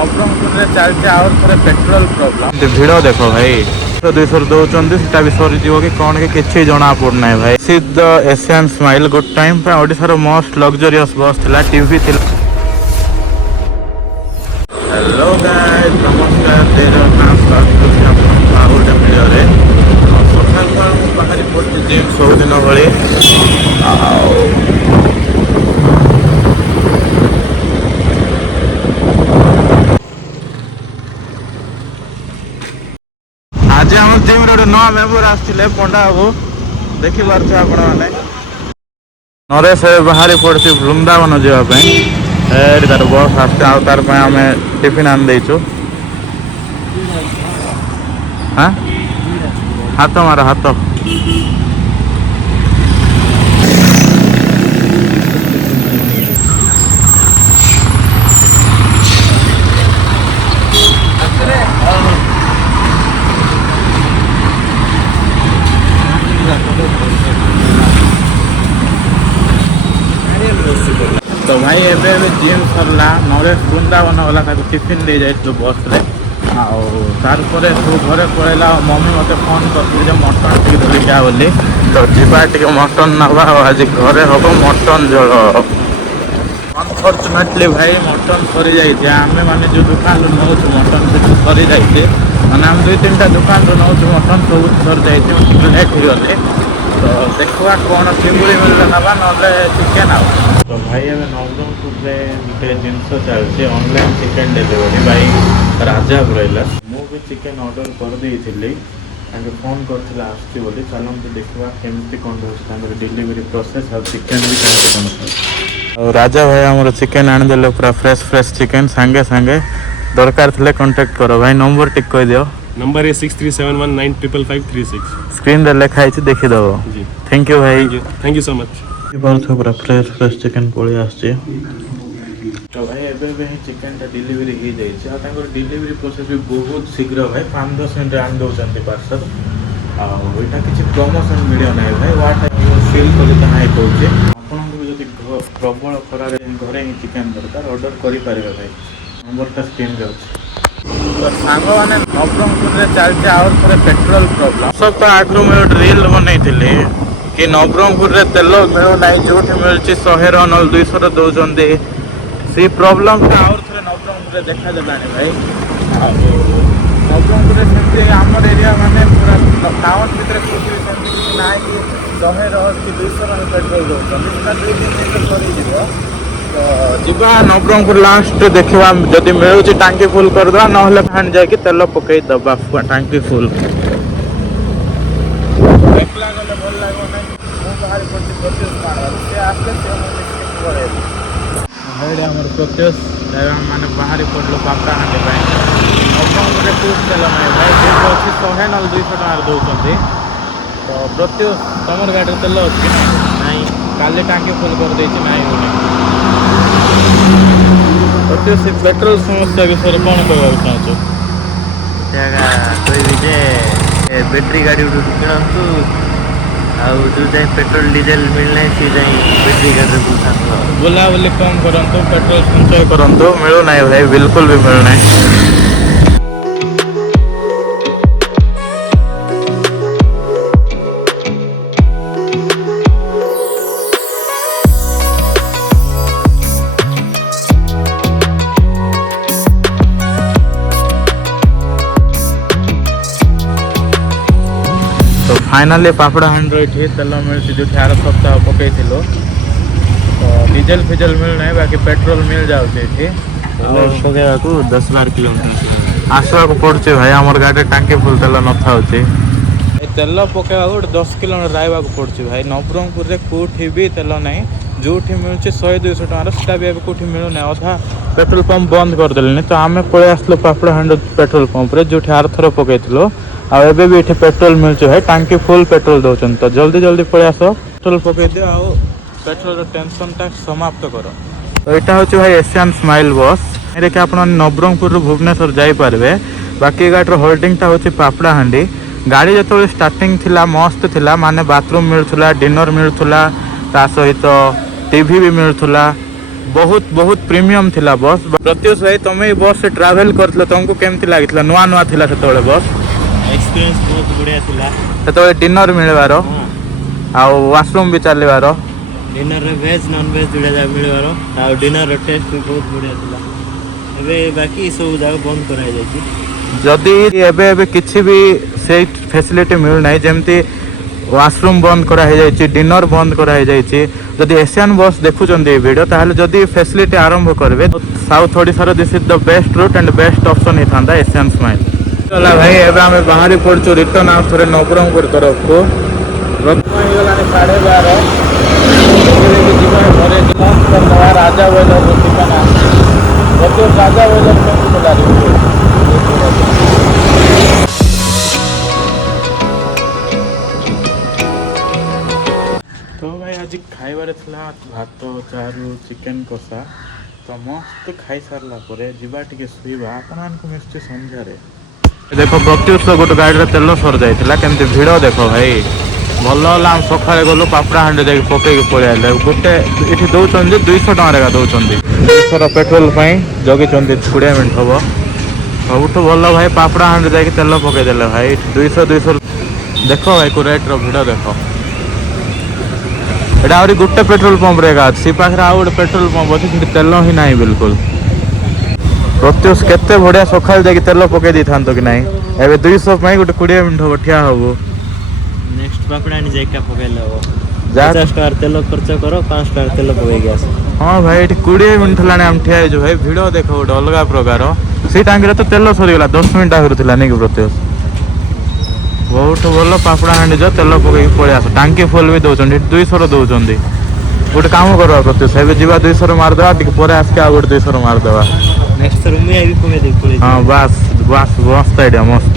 ନବରଙ୍ଗପୁରରେ ଚାଲିଛି ଆହୁରି ଥରେ ପେଟ୍ରୋଲ ପ୍ରୋବ୍ଲେମ। ଭିଡ଼ ଦେଖ ଭାଇ, 200 ଦଉଛନ୍ତି, ସେଟା ବି ସରିଯିବ କି କ'ଣ କି କିଛି ଜଣା ପଡୁନାହିଁ ଭାଇ। ସିଦ୍ଧ ଏସିଆନ ସ୍ମାଇଲ ଗୋଟେ ଟାଇମ୍ ପାଇଁ ଓଡ଼ିଶାର ମୋଷ୍ଟ ଲକ୍ଜରିୟସ୍ ବସ୍ ଥିଲା, ଟିଭି ଥିଲା। ହ୍ୟାଲୋ ଗାଇସ୍, ନମସ୍କାର, ସ୍ୱାଗତ ଆପଣଙ୍କୁ ଆଉ ଗୋଟେ ଭିଡ଼ିଓରେ। ସକାଳୁ ମୁଁ ବାହାରି ପଡ଼ିଛି ଜିମ୍ ସବୁଦିନ ଭଳି। ଆଉ ଆଜି ଆମ ଜିମ୍ରେ ଗୋଟେ ନୂଆ ମେମ୍ବର ଆସିଥିଲେ, ପଣ୍ଡା ବାବୁ, ଦେଖିପାରୁଥିବେ ଆପଣମାନେ। ନରେଶ ବାହାରି ପଡ଼ିଛି ବୃନ୍ଦାବନ ଯିବା ପାଇଁ। ଏଠି ତାର ବସ୍ ଆସୁଛି, ଆଉ ତାର ପାଇଁ ଆମେ ଟିଫିନ୍ ଆଣି ଦେଇଛୁ। ହାଁ, ହାତ ମାର ହାତ। तो भाई एबे जिम सरला, नरेश बृंदावन गला, टिफिन दे जाइलु बस रे। तार परे तू घरे पळेला, मम्मी मते फोन करथि मटन टिके धरिक आ बोली। तो जीवा टिके मटन नबा, आज घरे हम मटन झोल। अनफॉर्चुनेटली भाई मटन सरी जाइए। आमे माने जो दुकान रू नौ मटन से सरी जाइए, माने हम 2-3टा दुकान रू नौ मटन सब सरी जाइए, लेट हो गले। तो देखा कौन चिंगुड़ी मिलले नबा, नले चिकेन आउ। तो भाई एवं नवरंगपुर गोटे जिनस चलती ऑनलाइन चिकेन डिलीवरी भाई राजा रहा। मुझे चिकेन ऑर्डर कर देती, फोन करते आसती बोली। चलते देखा केमती कौन रोचे डिलीवरी प्रोसेस और चिकेन भी केमती कौन। और राजा भाई आमर चिकेन आनीदे पूरा फ्रेश फ्रेश चिकेन सांगे सांगे। दरकार थे कांटेक्ट करो भाई। नंबर टिक कह दियो। नंबर है 6371955536। स्क्रीन रे लिखा है, देखीदेव। थैंक यू भाई, थैंक यू सो मच। पूरा फ्रेश फ्रेश चिकेन पलि आसचे। तो भाई एबे ही चिकेन टा डिलीवरी हो जाए। डिलीवरी प्रोसेस भी बहुत शीघ्र भाई, 5-10 मिनट आनी दौरान पार्सल। आईटा किसी प्रमोशन वीडियो ना भाई, व्हाट फिल कले कहाँ कहे आपको भी प्रबल खरार घरे ही चिकेन दरकार ऑर्डर करेंगे भाई। नंबरटा स्क्रीन रे अच्छे। सांग मैंने नवरंगपुर चलते आउर थे पेट्रोल प्रोब्लेम। सप्ताह आगु मुझे गोटे रिल बनई कि नवरंगपुर में तेल मिलूना, जो मिलूँ 100 न 200 दौरान। से प्रोब्लेम आउर थे नवरंगपुर देखा देला भाई। नवरंगपुर से आम एरिया माने पूरा टाउन भितर किसी ना कि 100 कि 200 पेट्रोल दौरान। 2-3 दिन सर। तो जीवा नवरंगपुर लास्ट देखा, जदि मिलूँ टांकी फुल करदे, ना फाण जाकि तेल पकई दबा टांकी फुल। एकला गले भल लागो ना। बाहर पड़ती प्रत्युष प्रत्युष मैंने बाहरी पड़ल पापा हांडी नवरंगपुर टूर तेल ना भाई, जो अच्छी 100 न 200 टकर दौरान। तो प्रत्युष तुम गाड़ी तेल अच्छी ना काली टांकी फुल कर देना ना। प्रत्युष पेट्रोल समस्या विषय कौन कहना चाहूँ? कहबी बैटरी गाड़ी किणु जो जाए पेट्रोल डीजेल मिलना सी जाए बैटरी गाड़ी बुलाता। बुलाबुली कम करूँ, पेट्रोल संचय करूँ, मिलूना भाई, बिल्कुल भी मिलूना। फाइनाली पापड़ा हांड ये तेल मिलती जो 8 सप्ताह पकई। तो डीजेल फिजेल मिलना, बाकी पेट्रोल मिल जाऊे। पकड़ा 10-12 किलोमीटर आसवा पड़े भाई। आम गाड़ी टांकी फुल तेल न था। तेल पकड़ा गोटे 10 किलोमीटर आइबा पड़े भाई। नवरंगपुर में कौटी भी तेल ना, जो मिलूँ 100-200 टकर सीटा भी कौटी मिलूना। अधा पेट्रोल पंप बंद करदे। तो आम पलि आसलु पापड़ा हांड पेट्रोल पंप रे, जो 8 थर पकईलु। आबे भी ये पेट्रोल मिलूँ भाई, टांकी फुल पेट्रोल दौरान। तो जल्दी जल्दी पलि आस, पेट्रोल पकई दियो, आ पेट्रोल टेंशन टा समाप्त कर। तो यहाँ हूँ भाई एशियन स्माइल बस। ये आप नवरंगपुर भुवनेश्वर जापरेंगे। बाकी गाड़ी होल्डिंगटा हूँ पापड़ा हांडी। गाड़ी जो स्टार्टिंग थिला मस्त थिला, माने बाथरूम मिलूला, डिनर मिलूला, ता सहित टीवी भी मिलूला। बहुत बहुत प्रीमियम थिला बस। प्रत्युष भाई तुम ही बस से ट्रैवल करथलो तुमको केमती लागितला? नुआ नुआ थिला सेतोळे बस? एक्सपीरियंस बहुत बढ़िया थिला। सेतोळे डिनर मिलवार आ वाशरूम भी चलवार डिनर रे वेज नॉन वेज जुड़ा जा मिलवार आ डिनर रे टेस्ट भी बहुत बढ़िया थिला। एबे बाकी सब जगह बंद कराई जायछि। जदि एबे एबे किछि भी से फैसिलिटी मिल नाही जेमती वाशरूम बंद करा है जायछि, डिनर बंद करा है जायछि। जदि एशियन बस देखुचंदी वीडियो ताहले जदि फैसिलिटी आरंभ करबे साउथ ओडिसा रो this is the best route and best option ही थांदा एशियन स्माइल। चला भाई एबे हमें बाहरी पड़छु रिटर्न आ थरे नवरंगपुर तरफ को। रत्न ही गलाने 12:30 देखि जीवन घरे लंच करवा राजा वेलर रो ठिकाना बतो राजा वेलर में चला रही। तो भाई आज खाइबार थला भात चारू चिकेन कषा तो मस्त खाई सारला परे जीवा टिके सुइबा आपन को मिस्टी संध्या रे। देखो प्रत्युष गोटे गाड़ी रे तेल सर जाइतिला केमती भिड़ देखो भाई भल होला। हम सकाळे गलु पापड़ा हांडे जाके पकेई पळे आले गोटे एठी दउचंदी 200 टका रे दउचंदी 200 पेट्रोल पई जगी चंदी 20 मिनिट हबो। सबुठो भल भाई पापड़ा हांडे जाके तेल पकेई देले भाई 200 देखो भाई को रेट रो भिड़ देखो। एटा आउरी गोटे पेट्रोल पंप रे गाछ सी पाखरे आ गोटे पेट्रोल पंप अछि कि तेल ही नाही बिल्कुल। प्रत्युष केते बढ़िया सकाळ जाके तेल पकेई दी थांतो कि नाही एबे 200 पई गोटे 20 मिनिट हबो ठिया हबो। नेक्स्ट पापड़ा नि जाय का पकेल हो जा 50 टका तेल खर्च करो 5 टका तेल पकेई गयास। हां भाई एठी 20 मिनिट लाने हम ठिया जो भाई भिड़ देखो गोटे अलगा प्रकार सी टांगी रे तो तेल सरी गेला 10 मिनिट आगु थिला नै कि प्रत्युष। बहुत भल पापड़ा हांडी जो तेल पकई पड़े आस टांकी फुल भी दौरान 200 दौरान। गोटे काम करवा प्रत्युष एबे जीवा 200 मारदेवा टिके परे आसके आ गोटे 200 मारदेवा। नेक्स्ट थर मैं भी पके दे पड़े। हां बस बस मस्त आइडिया मस्त।